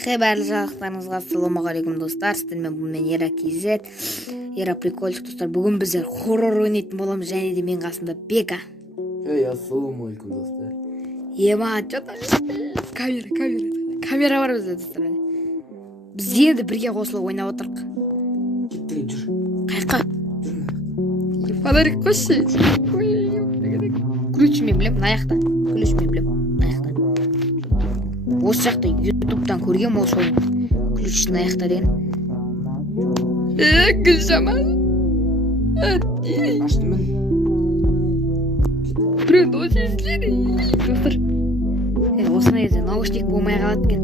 Барлық жаңалықтарыңызға ассалаумағалейкум достар. Сіздермен бұл мен Ера KZ. Ера прикольчик достар. Бүгін біздер хоррор ойнайтын боламыз, және де мен қасымда Бека. Ассалаумағалейкум достар. Ема, камера бар бізде достар. Біз енді бірге қосылып ойнап отырық. Кеттіре жүр. Қайқа? Фонарик қойшы. Ключ мен білем, аяқта. Ключ мен білем, аяқта. Осы жақта ютубтан көргем осы ойын. Ключтің аяқта деген. Гүл жаман. Аштым мен. Біреуді осы езілері. Достар. Осына езі наушник болмай қалады екен.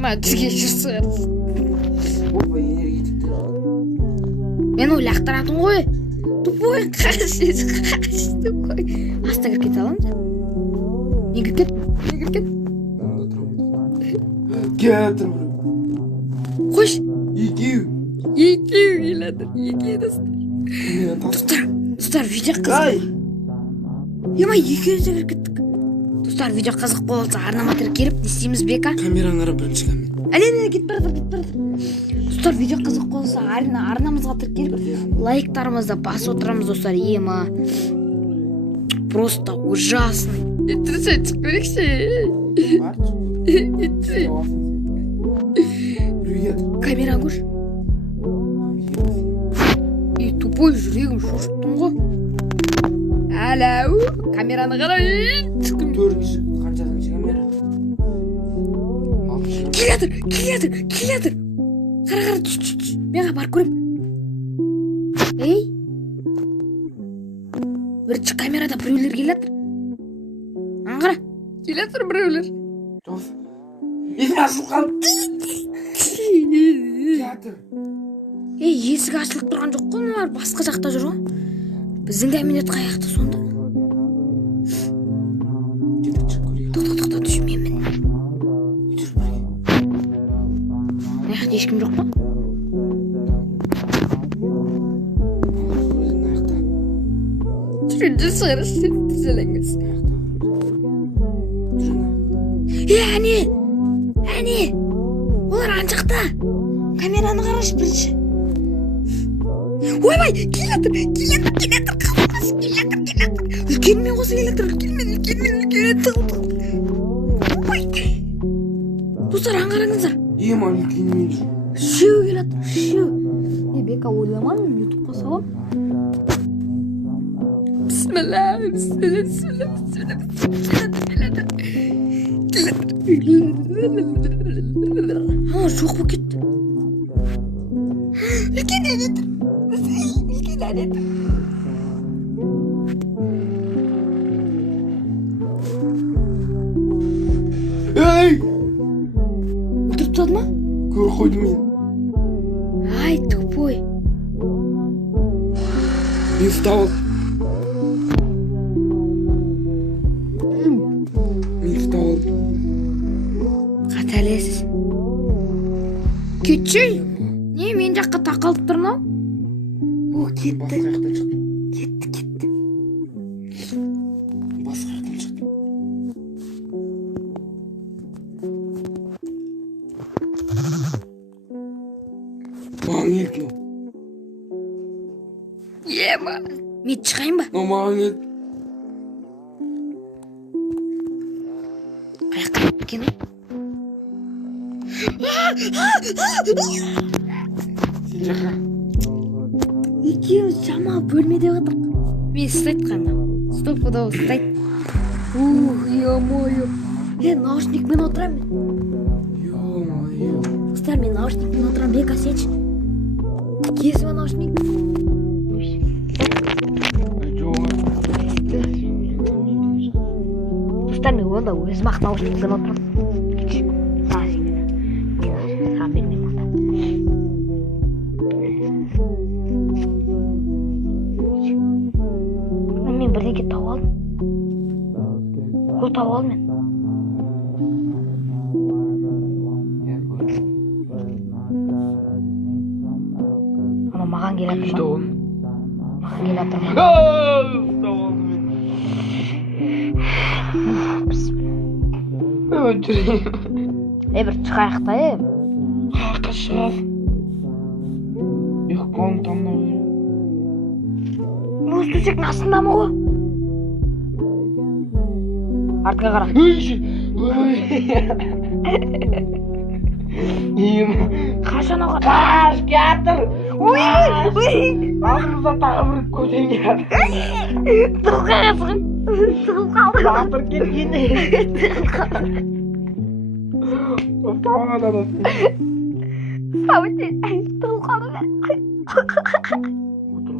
Ма тізге жүрсі. Опа, энергетиктер. Мен ол лақтыратын ғой. Тупой қашыз тупой. Аста кіріп кете аламыз. Не кіріп кет? Кетір. Қош. Екеу Еләдір. Екеу достар. Достар, видео қызық. Ема, екеуі де кіріп кеттік. Достар, видео қызық болса арнама тіркеліп, не істейміз Бека? Камераң ара бірінші камера. Әле, кет бардыр. Достар, видео қызық болса арнамызға тіркеліп, лайктарымызды басып отырамыз достар. Ема, просто ужасный. Иттірсе көрекші. Итті. Привет. Камера көш. Тупой жүрегім шошыттың ғой. Әләу, камераны қарай. Төртінші, қаншасыншы камера? Келетір. Қара, түс. Меға бар көрем. Ей? Бірінші камерада біреулер келетір. Аңғара, келетір біреулер. Дос. Есік ашылып қалды. Кетір. Ей, есік ашылып тұрған жоқ қой, олар басқа жақта жүр ғой. Біздің кабинет қаяқта сонда? Тоқта, түсмеймін. Аяқта ешкім жоқ па? Жүрді сығырышты түзеліңіз. Әне! Олар анжақта. Камераны қараш бірінші. Ойбай, келетір, қалмас, келетір. Үлкенмен қоса келетір, үлкенмен. Ой! Достар, аңғарыңыздар. Ема, үлкенмен жүр. Үшеу келетір. Бека ойламан, ютубқа салам. Бисмилlah. Жоқ бұл кетті. Үлкен әлетір. Ей! Өлтіріп тастады ма? Көр қойды мен. Ай, тупой. Мен ұстап ал. Қаталесіз. Кетші? Не, мен жаққа тақалып тұр мынау? О, кетті. Басқа жақтан шықты. Кетті. Басқа жақтан шықты. Маған келді мынау. Ема. Мен шығайын ба? Мынау маған келді. Қаяққа кеткен ғой? Сен жаққа. Екеуміз жамал бөлмеде отырық. Мен ұстайды қана. Стопудау ұстайды. Ё-моё. Наушникмен отырам мен. Ё-моё. Достар, мен наушникмен отырам. Бека, сенші. Кесіме наушник. Достар, мен онда өзім-ақ наушникмен отырам. Мен бірдеңке тауып алдым. Қол тауып алдым мен. Ана маған келатыр ма? Маған келатыр ма? Ұстап алдым мен. Жүрейін. Бір шығайық та, Қаққа шығасың. Ұйқыны таңдау керек. Осы төсектің астында ма ғой? Артқа қара. Қашан оған? Қаш кетір. Ой! Алдымызда тағы бір көтен келді. Тығыл қағасың. Тығыл қалды. Батыр кеткенде. Таван адам. Сауыт тығыл қалды. Отыр.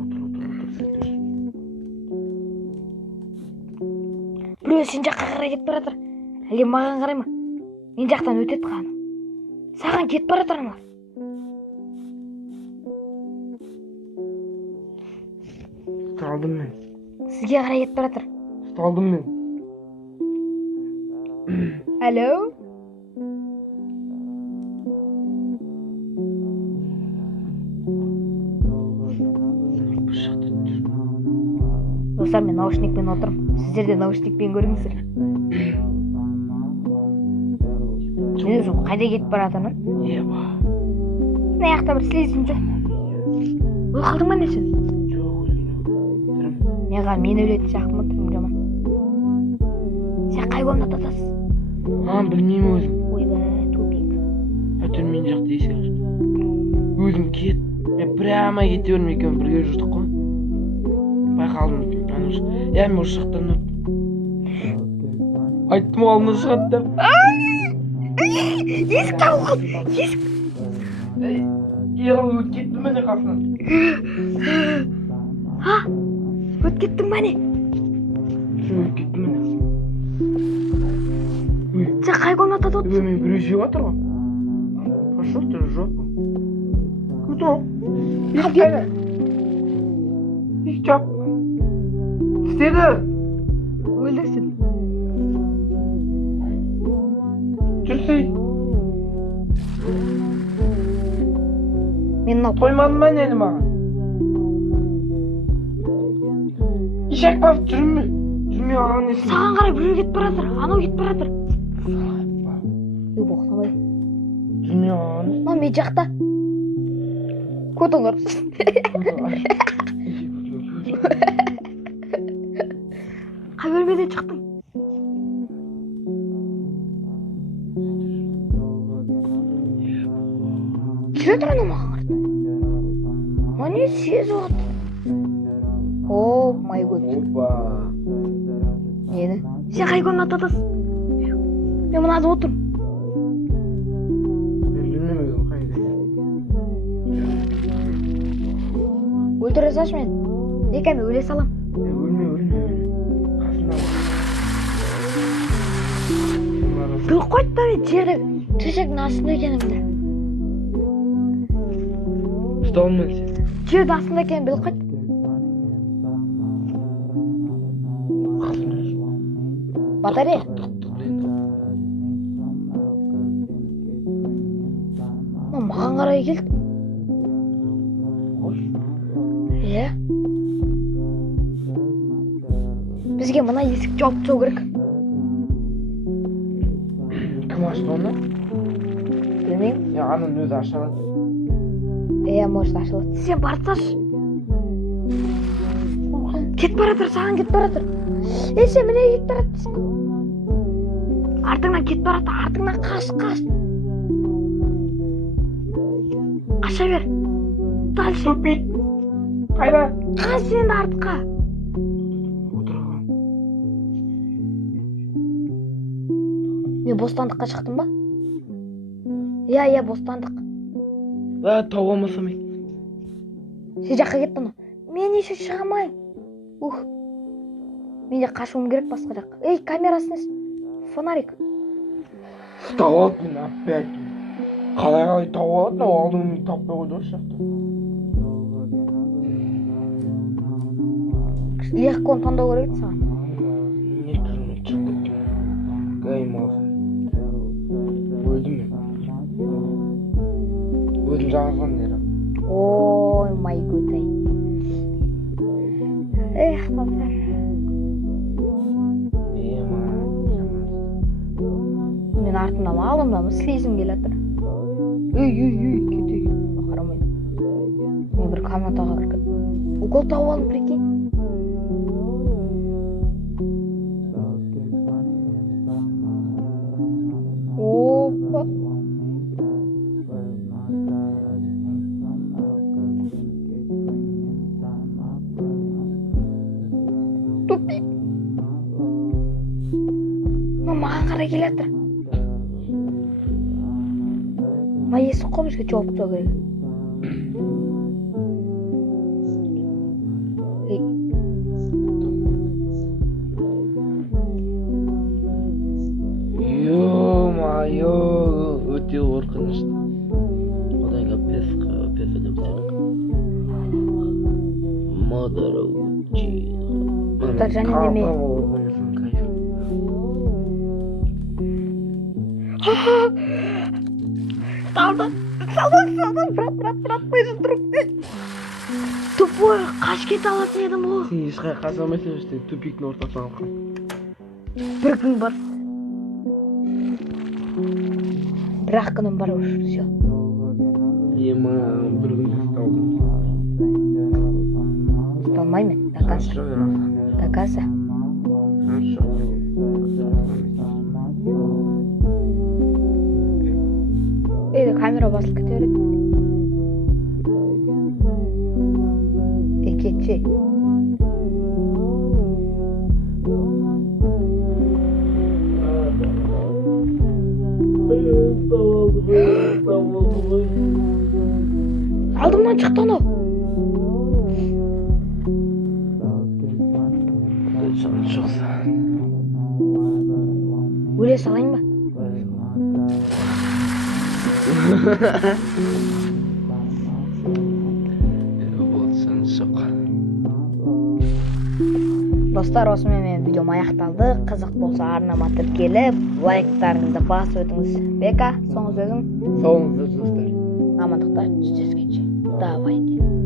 Біреу сен жаққа қарай кетіп бара жатыр. Әлде маған қарай ма? Мен жақтан өтеді қаны. Саған кетіп бара жатыр аналар. Ұсталдым мен. Сізге қарай кетіп бара жатыр. Ұсталдым мен. Алло? Достар, мен наушникпен отырмын. Сіздер де наушникпен көріңіздер. Мен өзім қайда кетіп бара жатырмын? Еба. Мына жақта бір сілейсің жүр. Қалдың ба не сен? Жоқ, өзім. Мен өлетін сияқтымын, түрім жаман. Сен қай комнатадасың? Білмеймін өзім. Ойбай, тупик. Әйтеуір мен жақта есік ашты. Өзім кет. Мен прямо кете бермей екеуін бірге жүрдік қой. Байқалдым. Мен осы жақтан өттім. Айттым ғой алдына шығады деп. Есік табыл қалды. Есік. Ерал өтіп кеттім міне қасынан. Өтіп кеттің ба не? Өтіп кеттім міне. Сен қай комнатада отырсың? Мен біреу жеп жатыр ғой. Пошел ты в жопу. Куда? Есік қайда? Есік жап. İstedi. Öldürsün. Жүрсей. Мен мынау Тоймадым ба нені маған? Ишек басып жүрме. Жүрмей алған несін. саған қарай біреу кетіп бара жатыр. Анау кетіп бара жатыр. Боқтамай. Жүрмей алған несін. Мына мен жақта. Көтің қырып. Қай бөлмеден шықтың? Жүре тұр анау маған қарады. Міне сез оғады. О, май год. Опа. Нені? Сен қай комнатадасың? Мен мынада отырмын. Мен білмеймін өзім қайда. Өлтіре салшы мен. Екеуін өле салам. Өлме. Біліп қойды да мен жерде төсектің астында екенімді. Ұсталмын сен. Жерде астында екенін біліп қойды. Батарея. Маған қарай келді. Иә. Бізге мына есік жауып тастау керек. Кім ашты оны? Білмеймін. Аның өзі аша алады. Может ашылады. Сен барсашы. Кетіп бара жатыр, саған кетіп бара жатыр. Сен міне кетіп бара жатырсың. Артыңнан кетіп бара жатыр, артыңнан қаш. Қаша бер. Дальше. Тупик. Қайда? Қаш енді артқа. Отырған. Мен бостандыққа шықтым ба? Иә, бостандық. Тауып алмасам екен. Сен жаққа кетті ана. Мен еше шыға алмаймын. Мен де қашуым керек басқа жаққа. Камерасын фонарик. Тауып алды мен опять. Қалай тауып алады, алдыңды таппай қойды осы жақта. Легконы таңдау керек еді саған. Не тұрмын, шығып кеттім. Гайым алсын. Өлдім мен. Өзім жаңылған дерім. Ой, май гудай. Достар. Мен артымнан алдымдан сілейсім келе жатыр. Үй, кетейін. Қарамайды. Мен бір комнатаға кіріп кеттім. Укол тауып алып прикинь. Опа. Тупик. Маған қарай келе жатыр. Есік қой бізге жауап қою керек. Ё-моё, өте қорқынышты. Одан песқа деп Mother және деме. Брат, тұрып. Тупой, қаш кете алатын едім ғой. Сен ешқай қаша алмайсың işte, тупиктің ортасына қалқан. Бір күн бар. Бір-ақ күнім бар уже, все. Ема, бір күн ұсталдым. Ұсталмаймын, докажа. Докажа. Камера басылып кете береді. Кетші. Алдымнан шықты анау. Өле салайын ба? Достар, осымен мен видеом аяқталды. Қызық болса арнама тіркеліп, лайктарыңызды басып өтіңіз. Бека, соңғы сөзің? Соңғы сөз достар. Амандықта жүздескенше. Давайте.